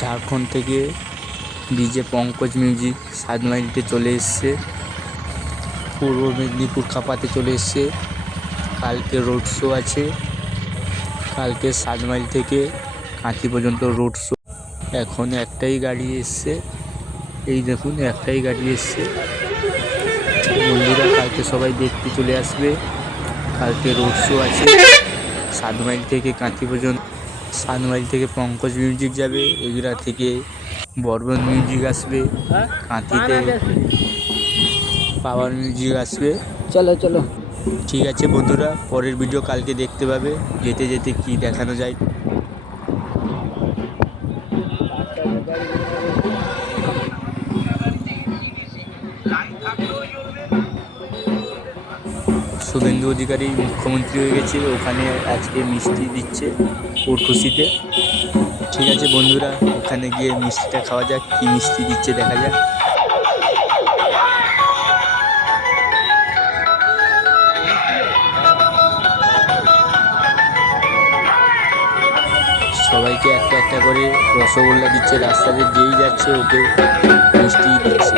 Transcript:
ঝাড়খণ্ড থেকে DJ Pankaj music 7 মাইলতে চলে এসছে, পূর্ব মেদিনীপুর কাপাতে চলে এসছে। কালকে রোড শো আছে, কালকে 7 মাইল থেকে কাঁথি পর্যন্ত রোড শো। এখন একটাই গাড়ি এসছে, এই দেখুন একটাই গাড়ি এসছে। বন্ধুরা কালকে সবাই দেখতে চলে আসবে, কালকে রোড শো আছে 7 মাইল থেকে কাঁথি পর্যন্ত। 7 মাইল থেকে পঙ্কজ মিউজিক যাবে, এগুলা থেকে বর্বন মিউজিক আসবে, কাঁথিতে পাওয়ার মিউজিক আসবে। চলো চলো, ঠিক আছে বন্ধুরা, পরের ভিডিও কালকে দেখতে পাবে, যেতে যেতে কি দেখানো যায়। শুভেন্দু অধিকারী মুখ্যমন্ত্রী হয়ে গেছে, ওখানে আজকে মিষ্টি দিচ্ছে ওর খুশিতে। ঠিক আছে বন্ধুরা, ওখানে গিয়ে মিষ্টিটা খাওয়া যাক, কী মিষ্টি দিচ্ছে দেখা যাক। সবাইকে একটা একটা করে রসগোল্লা দিচ্ছে, রাস্তাতে যেই যাচ্ছে ওকে মিষ্টি দিচ্ছে।